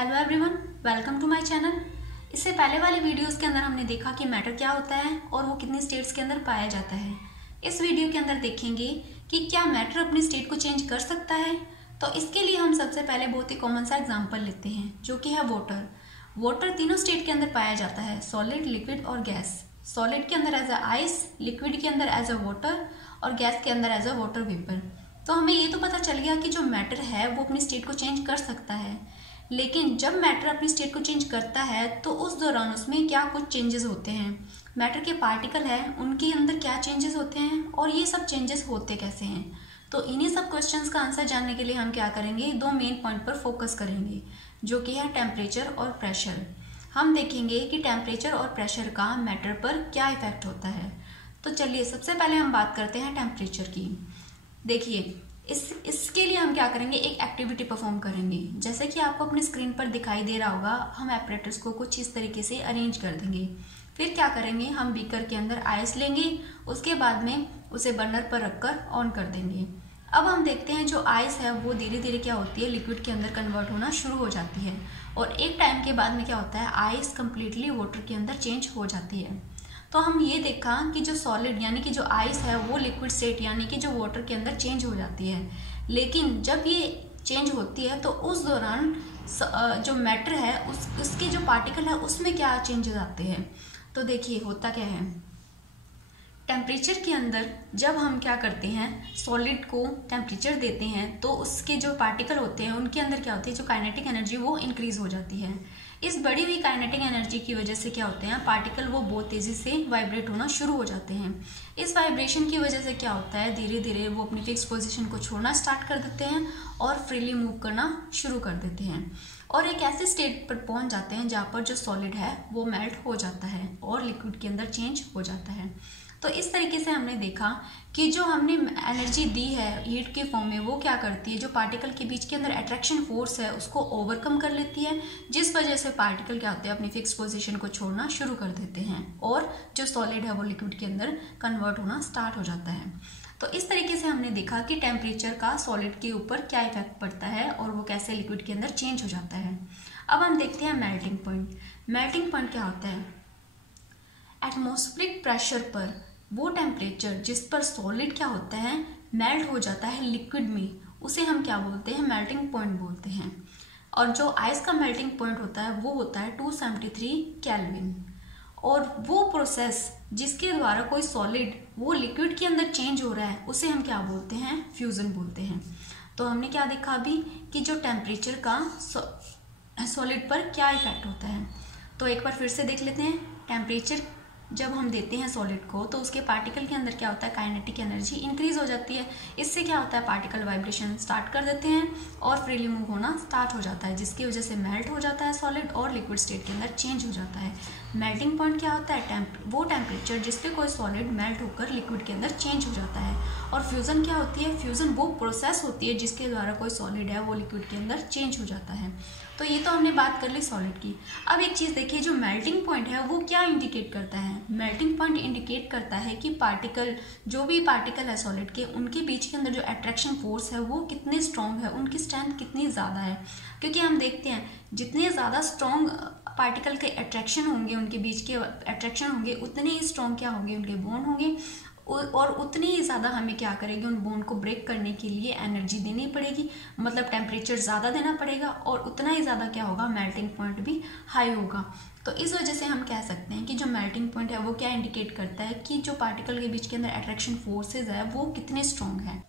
Hello everyone, welcome to my channel. इससे पहले वाले वीडियोस के अंदर हमने देखा कि मैटर क्या होता है और वो कितनी स्टेट्स के अंदर पाया जाता है। इस वीडियो के अंदर देखेंगे कि क्या मैटर अपनी स्टेट को चेंज कर सकता है। तो इसके लिए हम सबसे पहले बहुत ही कॉमन सा एग्जाम्पल लेते हैं, जो कि है वाटर। वाटर तीनों स्टेट के अंदर पाया जाता है, सॉलिड, लिक्विड और गैस। सॉलिड के अंदर एज अ आइस, लिक्विड के अंदर एज अ वाटर और गैस के अंदर एज अ वाटर वेपर। तो हमें ये तो पता चल गया कि जो मैटर है वो अपनी स्टेट को चेंज कर सकता है। लेकिन जब मैटर अपनी स्टेट को चेंज करता है तो उस दौरान उसमें क्या कुछ चेंजेस होते हैं, मैटर के पार्टिकल है उनके अंदर क्या चेंजेस होते हैं और ये सब चेंजेस होते कैसे हैं। तो इन्हीं सब क्वेश्चंस का आंसर जानने के लिए हम क्या करेंगे, दो मेन पॉइंट पर फोकस करेंगे, जो कि है टेम्परेचर और प्रेशर। हम देखेंगे कि टेम्परेचर और प्रेशर का मैटर पर क्या इफेक्ट होता है। तो चलिए सबसे पहले हम बात करते हैं टेम्परेचर की। देखिए इसके लिए हम क्या करेंगे, एक एक्टिविटी परफॉर्म करेंगे। जैसे कि आपको अपनी स्क्रीन पर दिखाई दे रहा होगा, हम एपरेटस को कुछ इस तरीके से अरेंज कर देंगे। फिर क्या करेंगे, हम बीकर के अंदर आइस लेंगे, उसके बाद में उसे बर्नर पर रखकर ऑन कर देंगे। अब हम देखते हैं जो आइस है वो धीरे धीरे क्या होती है, लिक्विड के अंदर कन्वर्ट होना शुरू हो जाती है और एक टाइम के बाद में क्या होता है, आइस कंप्लीटली वाटर के अंदर चेंज हो जाती है। तो हम ये देखा कि जो सॉलिड यानी कि जो आइस है वो लिक्विड स्टेट यानी कि जो वाटर के अंदर चेंज हो जाती है। लेकिन जब ये चेंज होती है तो उस दौरान जो मैटर है उसके जो पार्टिकल है उसमें क्या चेंजेस आते हैं। तो देखिए होता क्या है, टेम्परेचर के अंदर जब हम क्या करते हैं, सॉलिड को टेम्परेचर देते हैं तो उसके जो पार्टिकल होते हैं उनके अंदर क्या होती है, जो काइनेटिक एनर्जी वो इंक्रीज हो जाती है। इस बढ़ी हुई काइनेटिक एनर्जी की वजह से क्या होते हैं, पार्टिकल वो बहुत तेजी से वाइब्रेट होना शुरू हो जाते हैं। इस वाइब्रेशन की वजह से क्या होता है, धीरे धीरे वो अपनी फिक्स पोजीशन को छोड़ना स्टार्ट कर देते हैं और फ्रीली मूव करना शुरू कर देते हैं और एक ऐसे स्टेट पर पहुंच जाते हैं जहाँ पर जो सॉलिड है वो मेल्ट हो जाता है और लिक्विड के अंदर चेंज हो जाता है। तो इस तरीके से हमने देखा कि जो हमने एनर्जी दी है हीट के फॉर्म में, वो क्या करती है, जो पार्टिकल के बीच के अंदर अट्रैक्शन फोर्स है उसको ओवरकम कर लेती है, जिस वजह से पार्टिकल क्या होते हैं, अपनी फिक्स पोजीशन को छोड़ना शुरू कर देते हैं और जो सॉलिड है वो लिक्विड के अंदर कन्वर्ट होना स्टार्ट हो जाता है। तो इस तरीके से हमने देखा कि टेम्परेचर का सॉलिड के ऊपर क्या इफेक्ट पड़ता है और वो कैसे लिक्विड के अंदर चेंज हो जाता है। अब हम देखते हैं मेल्टिंग पॉइंट। मेल्टिंग पॉइंट क्या होता है, एटमॉस्फेरिक प्रेशर पर वो टेम्परेचर जिस पर सॉलिड क्या होता है, मेल्ट हो जाता है लिक्विड में, उसे हम क्या बोलते हैं, मेल्टिंग पॉइंट बोलते हैं। और जो आइस का मेल्टिंग पॉइंट होता है वो होता है 273 केल्विन। और वो प्रोसेस जिसके द्वारा कोई सॉलिड वो लिक्विड के अंदर चेंज हो रहा है उसे हम क्या बोलते हैं, फ्यूजन बोलते हैं। तो हमने क्या देखा अभी कि जो टेम्परेचर का सॉलिड पर क्या इफेक्ट होता है। तो एक बार फिर से देख लेते हैं। टेम्परेचर जब हम देते हैं सॉलिड को तो उसके पार्टिकल के अंदर क्या होता है, काइनेटिक एनर्जी इंक्रीज हो जाती है। इससे क्या होता है, पार्टिकल वाइब्रेशन स्टार्ट कर देते हैं और फ्रीली मूव होना स्टार्ट हो जाता है, जिसकी वजह से मेल्ट हो जाता है सॉलिड और लिक्विड स्टेट के अंदर चेंज हो जाता है। मेल्टिंग पॉइंट क्या होता है, वो टेम्परेचर जिस पे कोई सॉलिड मेल्ट होकर लिक्विड के अंदर चेंज हो जाता है। और फ्यूजन क्या होती है, फ्यूजन वो प्रोसेस होती है जिसके द्वारा कोई सॉलिड है वो लिक्विड के अंदर चेंज हो जाता है। तो ये तो हमने बात कर ली सॉलिड की। अब एक चीज़ देखिए, जो मेल्टिंग पॉइंट है वो क्या इंडिकेट करता है, मेल्टिंग पॉइंट इंडिकेट करता है कि पार्टिकल, जो भी पार्टिकल है सॉलिड के, उनके बीच के अंदर जो अट्रैक्शन फोर्स है वो कितने स्ट्रॉन्ग है, उनकी स्ट्रेंथ कितनी ज़्यादा है। क्योंकि हम देखते हैं जितने ज़्यादा स्ट्रॉन्ग पार्टिकल के अट्रैक्शन होंगे, उनके बीच के अट्रैक्शन होंगे, उतने ही स्ट्रॉन्ग क्या होंगे, उनके बॉन्ड होंगे और उतनी ही ज़्यादा हमें क्या करेगी, उन बॉन्ड को ब्रेक करने के लिए एनर्जी देनी पड़ेगी, मतलब टेम्परेचर ज़्यादा देना पड़ेगा और उतना ही ज़्यादा क्या होगा, मेल्टिंग पॉइंट भी हाई होगा। तो इस वजह से हम कह सकते हैं कि जो मेल्टिंग पॉइंट है वो क्या इंडिकेट करता है कि जो पार्टिकल के बीच के अंदर अट्रैक्शन फोर्सेज है वो कितने स्ट्रॉन्ग है।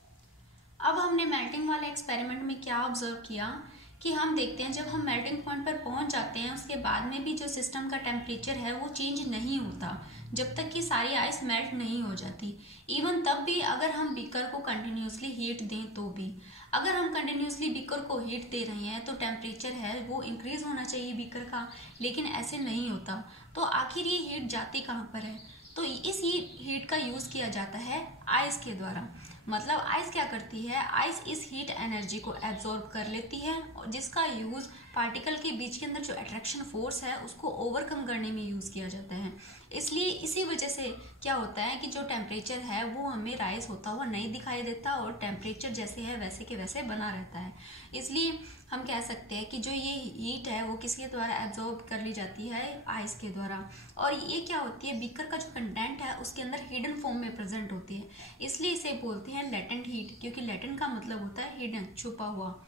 अब हमने मेल्टिंग वाले एक्सपेरिमेंट में क्या ऑब्जर्व किया कि हम देखते हैं जब हम मेल्टिंग पॉइंट पर पहुंच जाते हैं उसके बाद में भी जो सिस्टम का टेम्परेचर है वो चेंज नहीं होता जब तक कि सारी आइस मेल्ट नहीं हो जाती। इवन तब भी अगर हम बीकर को कंटिन्यूसली हीट दें तो भी, अगर हम कंटिन्यूसली बीकर को हीट दे रहे हैं तो टेम्परेचर है वो इंक्रीज होना चाहिए बीकर का, लेकिन ऐसे नहीं होता। तो आखिर ये हीट जाती कहाँ पर है, तो इस हीट का यूज़ किया जाता है आइस के द्वारा। मतलब आइस क्या करती है, आइस इस हीट एनर्जी को एब्जॉर्ब कर लेती है और जिसका यूज़ पार्टिकल के बीच के अंदर जो अट्रैक्शन फोर्स है उसको ओवरकम करने में यूज़ किया जाता है। इसलिए इसी वजह से क्या होता है कि जो टेम्परेचर है वो हमें राइज होता हुआ नहीं दिखाई देता और टेम्परेचर जैसे है वैसे के वैसे बना रहता है। इसलिए हम कह सकते हैं कि जो ये हीट है वो किसके द्वारा एब्जॉर्ब कर ली जाती है, आइस के द्वारा। और ये क्या होती है, बीकर का जो कंटेंट है उसके अंदर हिडन फॉर्म में प्रेजेंट होती है, इसलिए इसे बोलते हैं लेटेंट हीट, क्योंकि लेटेंट का मतलब होता है हिडन, छुपा हुआ।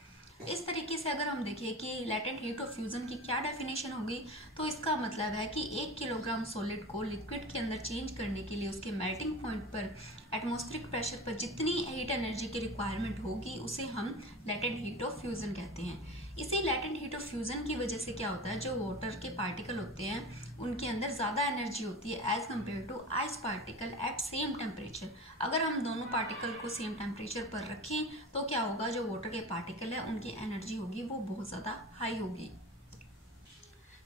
इस तरीके से अगर हम देखें कि लेटेंट हीट ऑफ फ्यूजन की क्या डेफिनेशन होगी, तो इसका मतलब है कि 1 किलोग्राम सॉलिड को लिक्विड के अंदर चेंज करने के लिए उसके मेल्टिंग पॉइंट पर एटमॉस्फेरिक प्रेशर पर जितनी हीट एनर्जी की रिक्वायरमेंट होगी उसे हम लेटेंट हीट ऑफ फ्यूजन कहते हैं। इसी लेटेंट हीट ऑफ फ्यूजन की वजह से क्या होता है, जो वाटर के पार्टिकल होते हैं उनके अंदर ज़्यादा एनर्जी होती है as compare to ice particle at same temperature. अगर हम दोनों पार्टिकल को सेम टेम्परेचर पर रखें तो क्या होगा, जो वाटर के पार्टिकल है उनकी एनर्जी होगी वो बहुत ज़्यादा हाई होगी।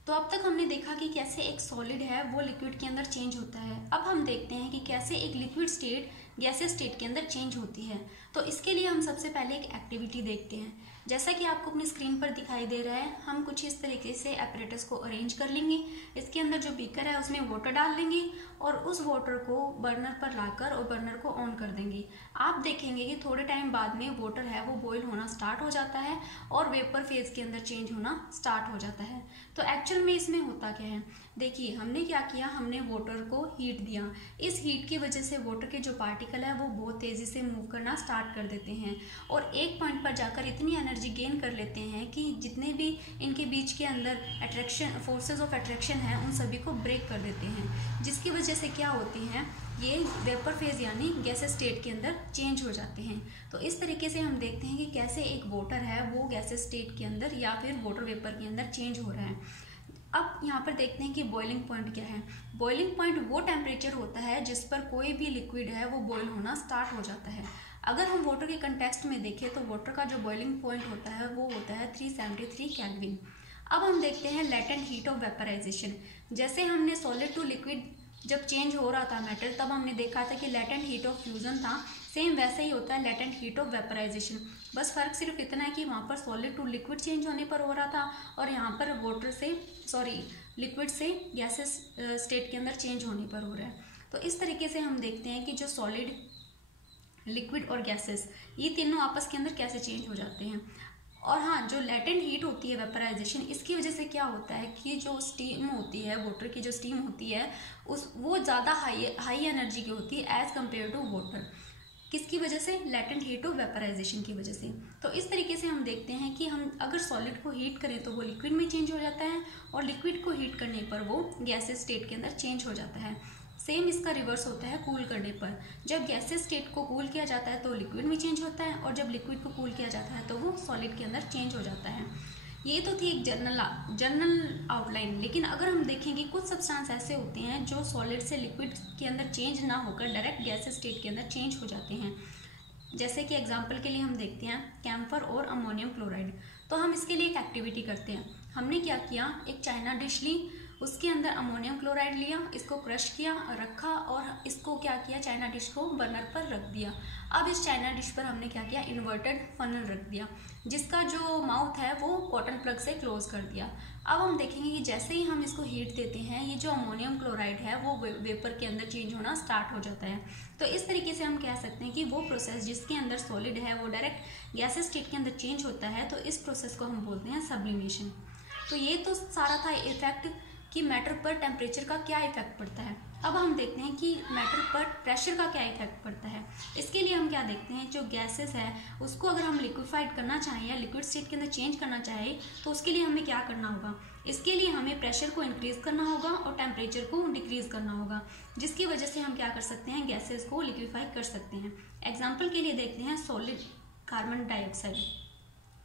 तो अब तक हमने देखा कि कैसे एक सॉलिड है वो लिक्विड के अंदर चेंज होता है। अब हम देखते हैं कि कैसे एक लिक्विड स्टेट गैसेस स्टेट के अंदर चेंज होती है। तो इसके लिए हम सबसे पहले एक एक्टिविटी देखते हैं। जैसा कि आपको अपनी स्क्रीन पर दिखाई दे रहा है, हम कुछ इस तरीके से एपरेटस को अरेंज कर लेंगे। इसके अंदर जो बीकर है उसमें वाटर डाल लेंगे और उस वाटर को बर्नर पर लाकर और बर्नर को ऑन कर देंगे। आप देखेंगे कि थोड़े टाइम बाद में वाटर है वो बॉईल होना स्टार्ट हो जाता है और वेपर फेज के अंदर चेंज होना स्टार्ट हो जाता है। तो एक्चुअल में इसमें होता क्या है, देखिए हमने क्या किया, हमने वाटर को हीट दिया। इस हीट की वजह से वाटर के जो पार्टिकल है वो बहुत तेज़ी से मूव करना स्टार्ट कर देते हैं और एक पॉइंट पर जाकर इतनी एनर्जी गेन कर लेते हैं कि जितने भी इनके बीच के अंदर अट्रैक्शन फोर्सेस ऑफ अट्रैक्शन है उन सभी को ब्रेक कर देते हैं, जिसकी वजह से क्या होती है, ये वेपर फेज यानी गैसेस स्टेट के अंदर चेंज हो जाते हैं। तो इस तरीके से हम देखते हैं कि कैसे एक वाटर है वो गैसेस स्टेट के अंदर या फिर वाटर वेपर के अंदर चेंज हो रहा है। अब यहाँ पर देखते हैं कि बॉइलिंग पॉइंट क्या है। बॉइलिंग पॉइंट वो टेम्परेचर होता है जिस पर कोई भी लिक्विड है वो बॉयल होना स्टार्ट हो जाता है। अगर हम वाटर के कंटेक्स्ट में देखें तो वाटर का जो बॉइलिंग पॉइंट होता है वो होता है 373 केल्विन। अब हम देखते हैं लेटेंट हीट ऑफ वेपराइजेशन। जैसे हमने सॉलिड टू लिक्विड जब चेंज हो रहा था मैटर, तब हमने देखा था कि लेटेंट हीट ऑफ फ्यूजन था, सेम वैसे ही होता है लेटेंट हीट ऑफ वेपराइजेशन। बस फर्क सिर्फ इतना है कि वहाँ पर सॉलिड टू लिक्विड चेंज होने पर हो रहा था और यहाँ पर लिक्विड से गैसेस स्टेट के अंदर चेंज होने पर हो रहा है। तो इस तरीके से हम देखते हैं कि जो सॉलिड, लिक्विड और गैसेस ये तीनों आपस के अंदर कैसे चेंज हो जाते हैं। और हाँ, जो लेटेंट हीट होती है वेपराइजेशन, इसकी वजह से क्या होता है कि जो स्टीम होती है, वाटर की जो स्टीम होती है वो ज़्यादा हाई एनर्जी की होती है एज कम्पेयर टू वाटर। किसकी वजह से, लेटेंट हीट ऑफ वेपराइजेशन की वजह से। तो इस तरीके से हम देखते हैं कि हम अगर सॉलिड को हीट करें तो वो लिक्विड में चेंज हो जाता है और लिक्विड को हीट करने पर वो गैसेस स्टेट के अंदर चेंज हो जाता है। सेम इसका रिवर्स होता है कूल करने पर। जब गैसेस स्टेट को कूल किया जाता है तो लिक्विड में चेंज होता है और जब लिक्विड को कूल किया जाता है तो वो सॉलिड के अंदर चेंज हो जाता है। ये तो थी एक जनरल आउटलाइन। लेकिन अगर हम देखें कि कुछ सब्सटेंस ऐसे होते हैं जो सॉलिड से लिक्विड के अंदर चेंज ना होकर डायरेक्ट गैसेस स्टेट के अंदर चेंज हो जाते हैं। जैसे कि एग्जांपल के लिए हम देखते हैं कैम्फर और अमोनियम क्लोराइड। तो हम इसके लिए एक एक्टिविटी करते हैं। हमने क्या किया, एक चाइना डिश ली, उसके अंदर अमोनियम क्लोराइड लिया, इसको क्रश किया, रखा और इसको क्या किया, चाइना डिश को बर्नर पर रख दिया। अब इस चाइना डिश पर हमने क्या किया, इन्वर्टेड फनल रख दिया जिसका जो माउथ है वो कॉटन प्लग से क्लोज कर दिया। अब हम देखेंगे कि जैसे ही हम इसको हीट देते हैं ये जो अमोनियम क्लोराइड है वो वेपर के अंदर चेंज होना स्टार्ट हो जाता है। तो इस तरीके से हम कह सकते हैं कि वो प्रोसेस जिसके अंदर सॉलिड है वो डायरेक्ट गैसेस स्टेट के अंदर चेंज होता है, तो इस प्रोसेस को हम बोलते हैं सब्लिमेशन। तो ये तो सारा था इफेक्ट कि मैटर पर टेम्परेचर का क्या इफेक्ट पड़ता है। अब हम देखते हैं कि मैटर पर प्रेशर का क्या इफेक्ट पड़ता है। इसके लिए हम क्या देखते हैं, जो गैसेस है उसको अगर हम लिक्विफाइड करना चाहें या लिक्विड स्टेट के अंदर चेंज करना चाहें तो उसके लिए हमें क्या करना होगा, इसके लिए हमें प्रेशर को इंक्रीज करना होगा और टेम्परेचर को डिक्रीज करना होगा, जिसकी वजह से हम क्या कर सकते हैं, गैसेस को लिक्विफाई कर सकते हैं। एग्जाम्पल के लिए देखते हैं सॉलिड कार्बन डाइऑक्साइड,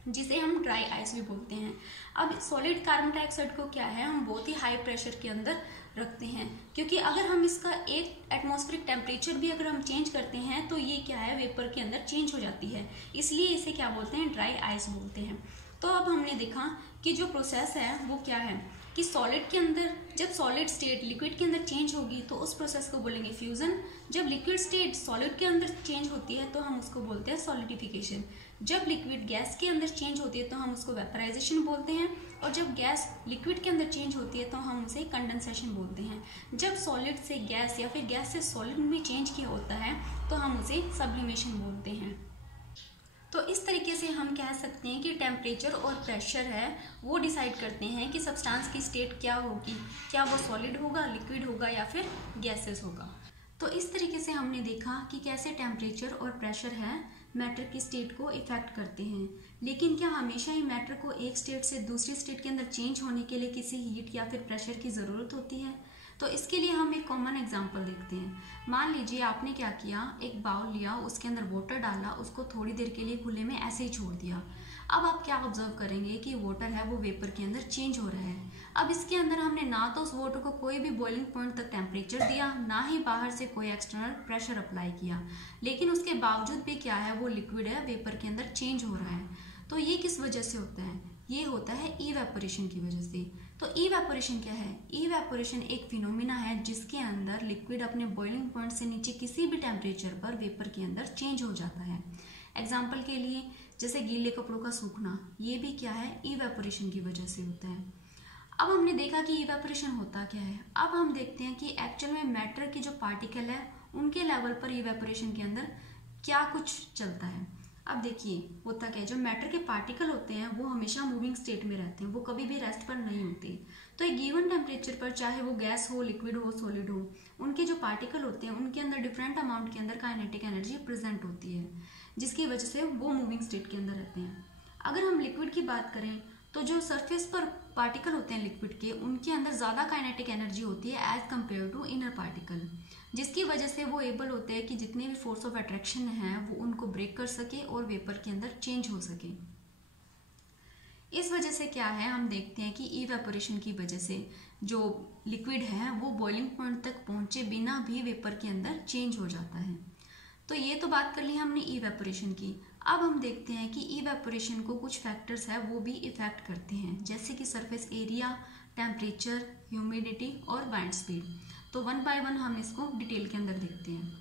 जिसे हम ड्राई आइस भी बोलते हैं। अब सॉलिड कार्बन डाइऑक्साइड को क्या है, हम बहुत ही हाई प्रेशर के अंदर रखते हैं, क्योंकि अगर हम इसका एक एटमॉस्फेरिक टेम्परेचर भी अगर हम चेंज करते हैं तो ये क्या है, वेपर के अंदर चेंज हो जाती है, इसलिए इसे क्या बोलते हैं, ड्राई आइस बोलते हैं। तो अब हमने देखा कि जो प्रोसेस है वो क्या है कि सॉलिड के अंदर जब सॉलिड स्टेट लिक्विड के अंदर चेंज होगी तो उस प्रोसेस को बोलेंगे फ्यूजन। जब लिक्विड स्टेट सॉलिड के अंदर चेंज होती है तो हम उसको बोलते हैं सॉलिडिफिकेशन। जब लिक्विड गैस के अंदर चेंज होती है तो हम उसको वेपराइजेशन बोलते हैं, और जब गैस लिक्विड के अंदर चेंज होती है तो हम उसे कंडेंसेशन बोलते हैं। जब सॉलिड से गैस या फिर गैस से सॉलिड में चेंज किया होता है तो हम उसे सब्लिमेशन बोलते हैं। तो इस तरीके से हम कह सकते हैं कि टेम्परेचर और प्रेशर है वो डिसाइड करते हैं कि सब्सटेंस की स्टेट क्या होगी, क्या वो सॉलिड होगा, लिक्विड होगा या फिर गैसेस होगा। तो इस तरीके से हमने देखा कि कैसे टेम्परेचर और प्रेशर है मैटर की स्टेट को इफेक्ट करते हैं। लेकिन क्या हमेशा ही मैटर को एक स्टेट से दूसरी स्टेट के अंदर चेंज होने के लिए किसी हीट या फिर प्रेशर की ज़रूरत होती है? तो इसके लिए हम एक कॉमन एग्जांपल देखते हैं। मान लीजिए आपने क्या किया, एक बाउल लिया, उसके अंदर वाटर डाला, उसको थोड़ी देर के लिए खुले में ऐसे ही छोड़ दिया। अब आप क्या ऑब्जर्व करेंगे कि वाटर है वो वेपर के अंदर चेंज हो रहा है। अब इसके अंदर हमने ना तो उस वाटर को कोई भी बॉइलिंग पॉइंट तक टेम्परेचर दिया, ना ही बाहर से कोई एक्सटर्नल प्रेशर अप्लाई किया, लेकिन उसके बावजूद भी क्या है, वो लिक्विड है, वेपर के अंदर चेंज हो रहा है। तो ये किस वजह से होता है? ये होता है इवेपोरेशन की वजह से। तो इवेपोरेशन क्या है? इवेपोरेशन एक फिनोमिना है जिसके अंदर लिक्विड अपने बॉइलिंग पॉइंट से नीचे किसी भी टेम्परेचर पर वेपर के अंदर चेंज हो जाता है। एग्जाम्पल के लिए जैसे गीले कपड़ों का सूखना, ये भी क्या है, इवेपोरेशन की वजह से होता है। अब हमने देखा कि इवेपोरेशन होता क्या है। अब हम देखते हैं कि एक्चुअल में मैटर के जो पार्टिकल है उनके लेवल पर इवेपोरेशन के अंदर क्या कुछ चलता है। अब देखिए होता क्या है, जो मैटर के पार्टिकल होते हैं वो हमेशा मूविंग स्टेट में रहते हैं, वो कभी भी रेस्ट पर नहीं होते। तो एक गिवन टेम्परेचर पर चाहे वो गैस हो, लिक्विड हो, सॉलिड हो, उनके जो पार्टिकल होते हैं उनके अंदर डिफरेंट अमाउंट के अंदर काइनेटिक एनर्जी प्रेजेंट होती है, जिसकी वजह से वो मूविंग स्टेट के अंदर रहते हैं। अगर हम लिक्विड की बात करें तो जो सरफेस पर पार्टिकल होते हैं लिक्विड के, उनके अंदर ज़्यादा काइनेटिक एनर्जी होती है as compare to inner particle, जिसकी वजह से वो एबल होते हैं कि जितने भी फोर्स ऑफ अट्रैक्शन है वो उनको ब्रेक कर सके और वेपर के अंदर चेंज हो सके। इस वजह से क्या है, हम देखते हैं कि इवेपोरेशन की वजह से जो लिक्विड है वो बॉइलिंग पॉइंट तक पहुंचे बिना भी वेपर के अंदर चेंज हो जाता है। तो ये तो बात कर ली हमने इवेपोरेशन की। अब हम देखते हैं कि इवेपोरेशन को कुछ फैक्टर्स है वो भी इफेक्ट करते हैं, जैसे कि सरफेस एरिया, टेम्परेचर, ह्यूमिडिटी और वाइंड स्पीड। तो वन बाय वन हम इसको डिटेल के अंदर देखते हैं।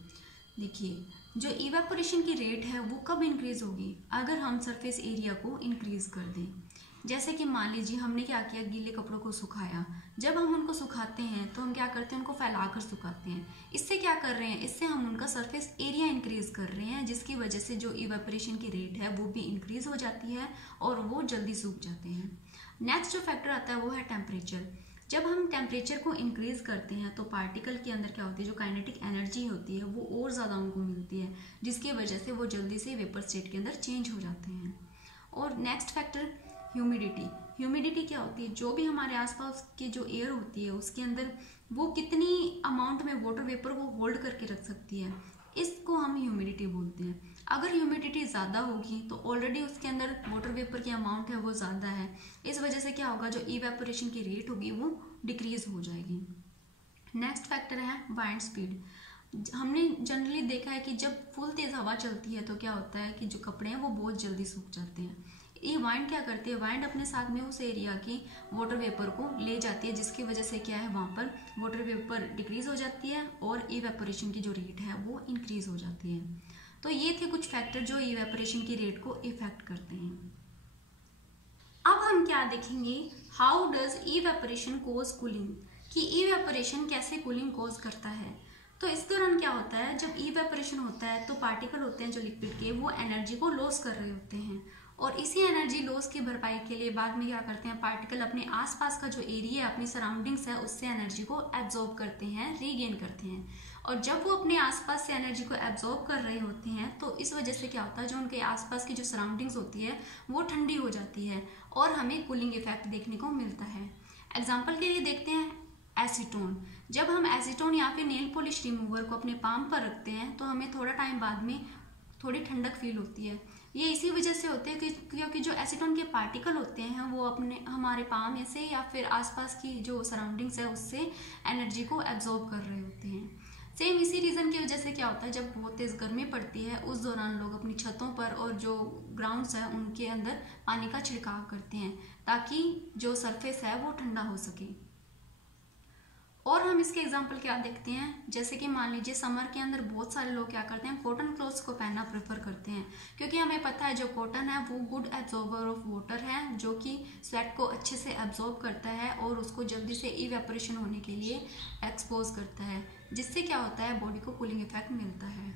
देखिए जो इवेपोरेशन की रेट है वो कब इंक्रीज होगी, अगर हम सरफेस एरिया को इंक्रीज कर दें। जैसे कि मान लीजिए हमने क्या किया, गीले कपड़ों को सुखाया। जब हम उनको सुखाते हैं तो हम क्या करते हैं, उनको फैलाकर सुखाते हैं। इससे क्या कर रहे हैं, इससे हम उनका सरफेस एरिया इंक्रीज कर रहे हैं, जिसकी वजह से जो इवेपोरेशन की रेट है वो भी इंक्रीज हो जाती है और वो जल्दी सूख जाते हैं। नेक्स्ट जो फैक्टर आता है वो है टेम्परेचर। जब हम टेम्परेचर को इंक्रीज करते हैं तो पार्टिकल के अंदर क्या होती है, जो काइनेटिक एनर्जी होती है वो और ज़्यादा उनको मिलती है, जिसकी वजह से वो जल्दी से वेपर स्टेट के अंदर चेंज हो जाते हैं। और नेक्स्ट फैक्टर ह्यूमिडिटी। ह्यूमिडिटी क्या होती है, जो भी हमारे आसपास की जो एयर होती है उसके अंदर वो कितनी अमाउंट में वाटर वेपर को होल्ड करके रख सकती है, इसको हम ह्यूमिडिटी बोलते हैं। अगर ह्यूमिडिटी ज़्यादा होगी तो ऑलरेडी उसके अंदर वाटर वेपर की अमाउंट है वो ज़्यादा है, इस वजह से क्या होगा, जो इवेपोरेशन की रेट होगी वो डिक्रीज हो जाएगी। नेक्स्ट फैक्टर है वाइंड स्पीड। हमने जनरली देखा है कि जब फुल तेज़ हवा चलती है तो क्या होता है कि जो कपड़े हैं वो बहुत जल्दी सूख जाते हैं। ये वाइंड क्या करती है, वाइंड अपने साथ में उस एरिया की वाटर वेपर को ले जाती है, जिसकी वजह से क्या है, वहाँ पर वाटर वेपर डिक्रीज हो जाती है और इवेपोरेशन की जो रेट है वो इंक्रीज हो जाती है। तो ये थे कुछ फैक्टर जो इवेपोरेशन की रेट को इफेक्ट करते हैं। अब हम क्या देखेंगे, how does evaporation cause cooling, कि इवेपोरेशन कैसे कूलिंग कॉज करता है। तो इस दौरान क्या होता है, जब इवेपोरेशन होता है तो पार्टिकल होते हैं जो लिक्विड के, वो एनर्जी को लॉस कर रहे होते हैं और इसी एनर्जी लॉस की भरपाई के लिए बाद में क्या करते हैं, पार्टिकल अपने आसपास का जो एरिया है, अपनी सराउंडिंग्स है, उससे एनर्जी को एब्जॉर्ब करते हैं, रीगेन करते हैं। और जब वो अपने आसपास से एनर्जी को एब्जॉर्ब कर रहे होते हैं तो इस वजह से क्या होता है, जो उनके आसपास की जो सराउंडिंग्स होती है वो ठंडी हो जाती है और हमें कूलिंग इफेक्ट देखने को मिलता है। एग्जाम्पल के लिए देखते हैं एसीटोन। जब हम एसीटोन या फिर नेल पॉलिश रिमूवर को अपने पाम पर रखते हैं तो हमें थोड़ा टाइम बाद में थोड़ी ठंडक फील होती है। ये इसी वजह से होते हैं कि क्योंकि जो एसीटोन के पार्टिकल होते हैं वो अपने हमारे पाम में से या फिर आसपास की जो सराउंडिंग्स है उससे एनर्जी को एब्जॉर्ब कर रहे होते हैं। सेम इसी रीज़न की वजह से क्या होता है, जब बहुत तेज़ गर्मी पड़ती है उस दौरान लोग अपनी छतों पर और जो ग्राउंड्स है उनके अंदर पानी का छिड़काव करते हैं ताकि जो सरफेस है वो ठंडा हो सके। और हम इसके एग्जाम्पल क्या देखते हैं, जैसे कि मान लीजिए समर के अंदर बहुत सारे लोग क्या करते हैं, कॉटन क्लॉथ्स को पहनना प्रेफर करते हैं, क्योंकि हमें पता है जो कॉटन है वो गुड एब्जॉर्बर ऑफ वाटर है, जो कि स्वेट को अच्छे से एब्जॉर्ब करता है और उसको जल्दी से इवेपोरेशन होने के लिए एक्सपोज करता है, जिससे क्या होता है, बॉडी को कूलिंग इफेक्ट मिलता है।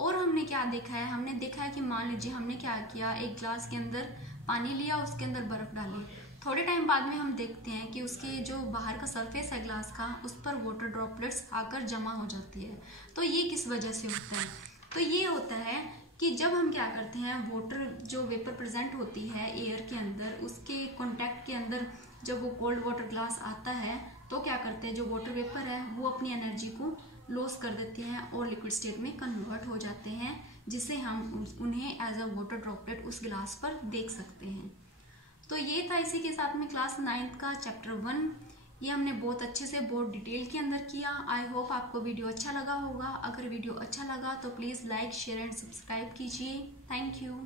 और हमने क्या देखा है, हमने देखा है कि मान लीजिए हमने क्या किया, एक ग्लास के अंदर पानी लिया, उसके अंदर बर्फ़ डाली। थोड़े टाइम बाद में हम देखते हैं कि उसके जो बाहर का सरफेस है ग्लास का, उस पर वाटर ड्रॉपलेट्स आकर जमा हो जाती है। तो ये किस वजह से होता है? तो ये होता है कि जब हम क्या करते हैं, वाटर जो वेपर प्रेजेंट होती है एयर के अंदर, उसके कॉन्टैक्ट के अंदर जब वो कोल्ड वाटर ग्लास आता है तो क्या करते हैं, जो वाटर वेपर है वो अपनी एनर्जी को लॉस कर देते हैं और लिक्विड स्टेट में कन्वर्ट हो जाते हैं, जिससे हम उन्हें एज अ वाटर ड्रॉपलेट उस ग्लास पर देख सकते हैं। तो ये था इसी के साथ में क्लास 9th का चैप्टर 1। ये हमने बहुत अच्छे से बहुत डिटेल के अंदर किया। आई होप आपको वीडियो अच्छा लगा होगा। अगर वीडियो अच्छा लगा तो please like share and subscribe कीजिए। Thank you.